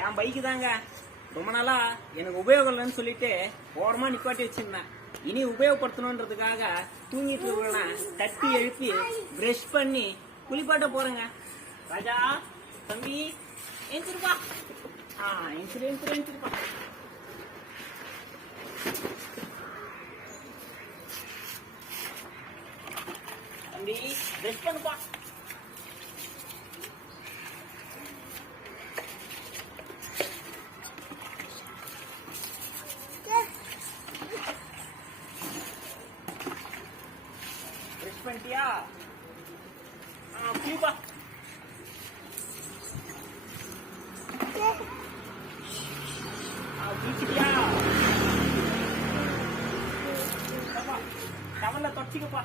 என் bike தாங்க ரொம்ப நாளா எனக்கு உபயோகம் இல்லைன்னு சொல்லிட்டு ஓரமா நிப்பாட்டி வச்சிருந்தேன். இனி உபயோகப்படுத்தணுன்றதுக்காக தூங்கிட்டு இருக்கிறேன் தட்டி எழுப்பி பிரஷ் பண்ணி குளிப்பாட்ட போறேங்க. ராஜா தம்பி எந்திருப்பா. எந்திருப்பா. தம்பி பிரஷ் பண்ணுப்பா. பிரஷ் பண்ணிட்டியா? குளிப்பா. குளிச்சிட்டியா? டவல்ல தொடச்சிக்கப்பா.